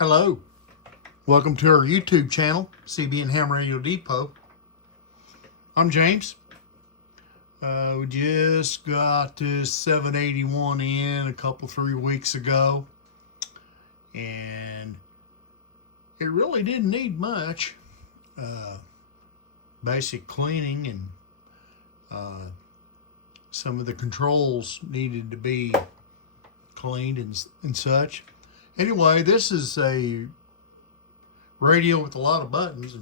Hello, welcome to our YouTube channel, CB and Ham Radio Depot. I'm James. We just got this 781 in a couple, 3 weeks ago, and it really didn't need much. Basic cleaning, and some of the controls needed to be cleaned and such. Anyway, this is a radio with a lot of buttons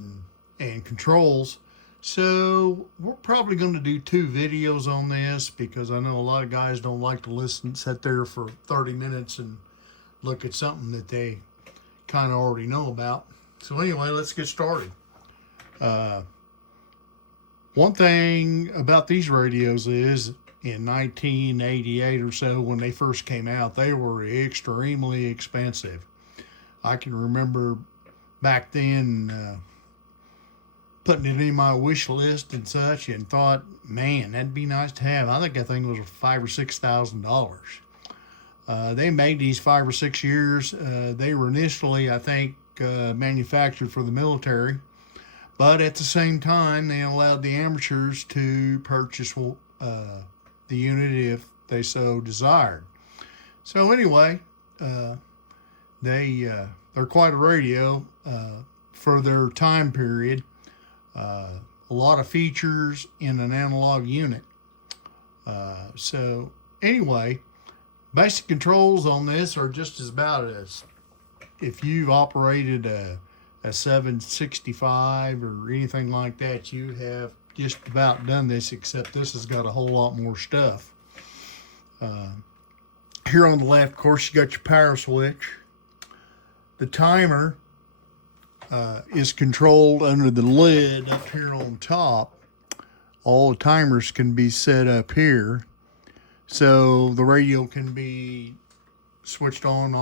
and controls. So we're probably going to do 2 videos on this because I know a lot of guys don't like to sit there for 30 minutes and look at something that they kind of already know about. So anyway, let's get started. One thing about these radios is in 1988 or so, when they first came out, they were extremely expensive. I can remember back then putting it in my wish list and such, and thought, man, that'd be nice to have. I think that thing was $5,000 or $6,000. They made these 5 or 6 years. They were initially, I think, manufactured for the military, but at the same time, they allowed the amateurs to purchase the unit if they so desired. So anyway, they're quite a radio for their time period. A lot of features in an analog unit. So anyway, basic controls on this are just as about as if you've operated a 765 or anything like that. You have just about done this, except this has got a whole lot more stuff. Here on the left, of course, you got your power switch. The timer is controlled under the lid up here on top. All the timers can be set up here, so the radio can be switched on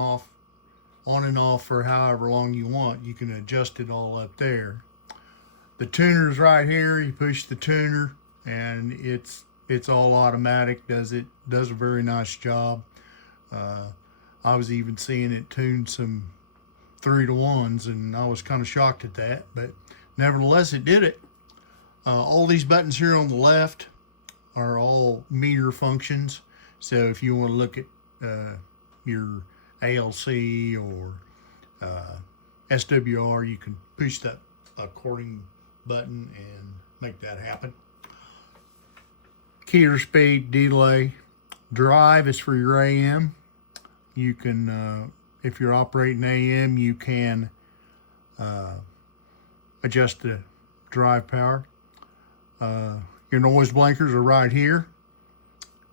and off for however long you want. You can adjust it all up there. The tuner's right here. You push the tuner and it's all automatic. Does a very nice job. I was even seeing it tune some 3-to-1s, and I was kind of shocked at that, but nevertheless it did it. All these buttons here on the left are all meter functions. So if you want to look at your ALC or SWR, you can push that according button and make that happen. Keyer speed, delay. Drive is for your AM. You can, if you're operating AM, you can adjust the drive power. Your noise blinkers are right here.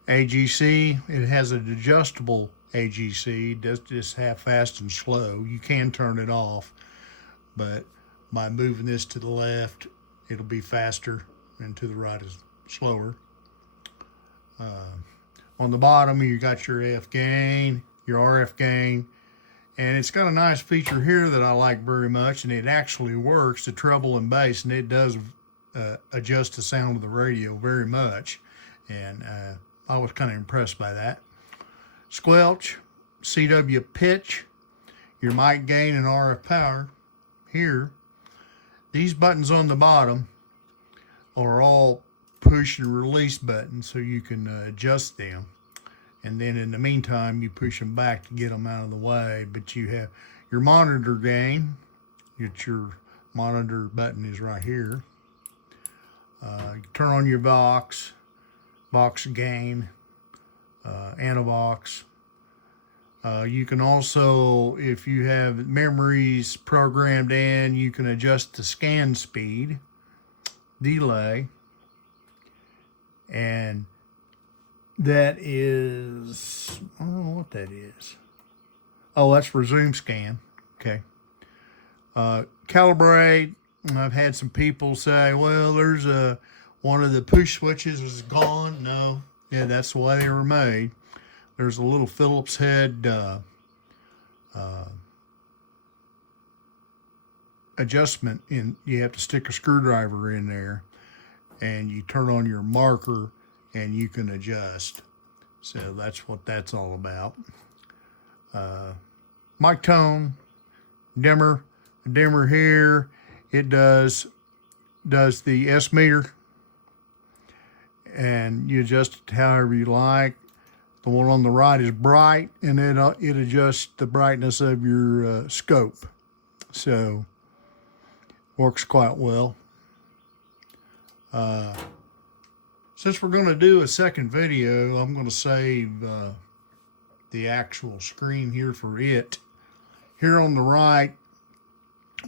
AGC, it has an adjustable AGC. It does just have fast and slow. You can turn it off, but by moving this to the left, it'll be faster, and to the right is slower. On the bottom, you got your AF gain, your RF gain, and it's got a nice feature here that I like very much, and it actually works, the treble and bass, and it does adjust the sound of the radio very much, and I was kind of impressed by that. Squelch, CW pitch, your mic gain and RF power here. These buttons on the bottom are all push and release buttons, so you can adjust them. And then in the meantime, you push them back to get them out of the way. But you have your monitor gain. Your monitor button is right here. You turn on your Vox gain, Anavox. You can also, if you have memories programmed in, you can adjust the scan speed, delay, and that is, I don't know what that is. Oh, that's resume scan. Okay. Calibrate. I've had some people say, well, there's one of the push switches is gone. No, yeah, that's the way they were made. There's a little Phillips head adjustment in. You have to stick a screwdriver in there, and you turn on your marker, and you can adjust. So that's what that's all about. Mic tone, dimmer here. It does the S meter, and you adjust it however you like. The one on the right is bright, and it adjusts the brightness of your scope. So works quite well. Since we're going to do a second video, I'm going to save the actual screen here for it. Here on the right,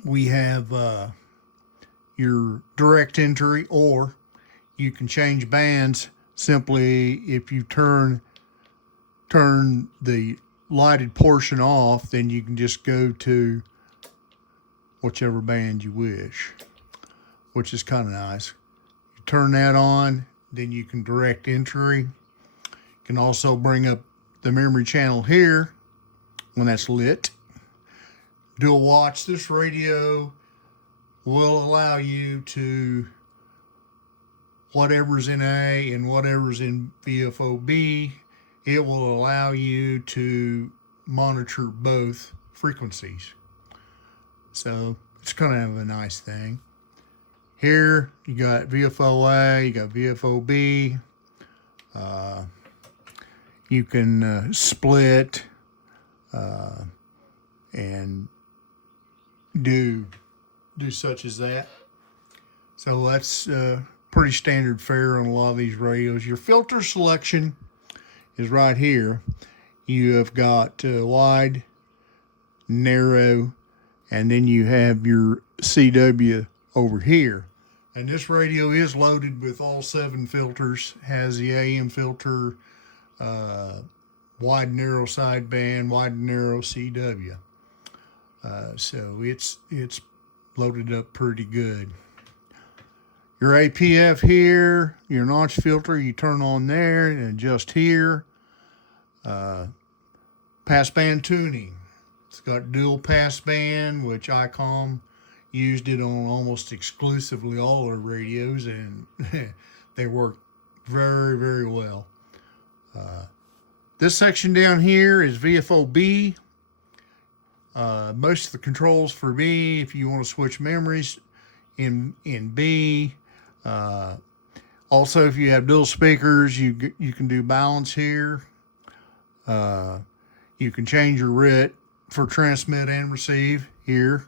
we have your direct entry, or you can change bands simply if you turn the lighted portion off. Then you can just go to whichever band you wish, which is kind of nice. You turn that on, then you can direct entry. You can also bring up the memory channel here when that's lit. Dual watch. This radio will allow you to, whatever's in A and whatever's in VFOB, it will allow you to monitor both frequencies. So it's kind of a nice thing. Here you got VFOA, you got VFOB. You can split and do such as that. So that's pretty standard fare on a lot of these radios. Your filter selection is right here. You have got wide, narrow, and then you have your CW over here. And this radio is loaded with all 7 filters. Has the AM filter, wide narrow sideband, wide narrow CW. So it's loaded up pretty good. Your APF here, your notch filter, you turn on there and adjust here. Passband tuning. It's got dual passband, which Icom used it on almost exclusively all their radios, and they work very, very well. This section down here is VFOB. Most of the controls for B, if you want to switch memories in B. Also, if you have dual speakers, you can do balance here. You can change your RIT for transmit and receive here.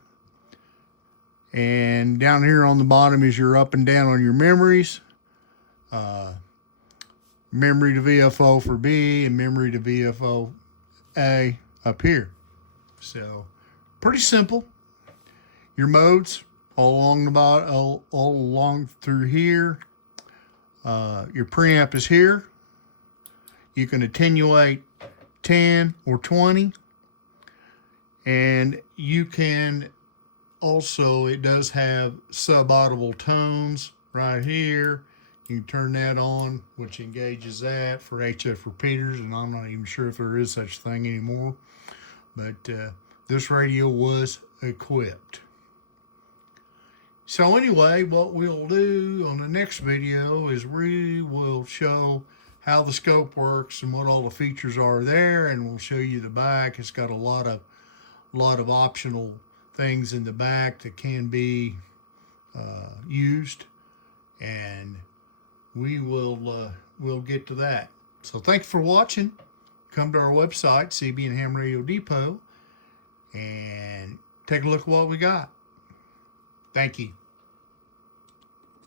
And down here on the bottom is your up and down on your memories. Memory to VFO for B and memory to VFO A up here. So pretty simple. Your modes all along the bottom, all along through here. Your preamp is here. You can attenuate 10 or 20, and you can also, it does have sub-audible tones right here. You can turn that on, which engages that for HF repeaters, and I'm not even sure if there is such a thing anymore. But this radio was equipped. So anyway, what we'll do on the next video is we will show how the scope works and what all the features are there, and we'll show you the back. It's got a lot of optional things in the back that can be used, and we'll get to that. So thanks for watching. Come to our website, CB and Ham Radio Depot, and take a look at what we got. Thank you.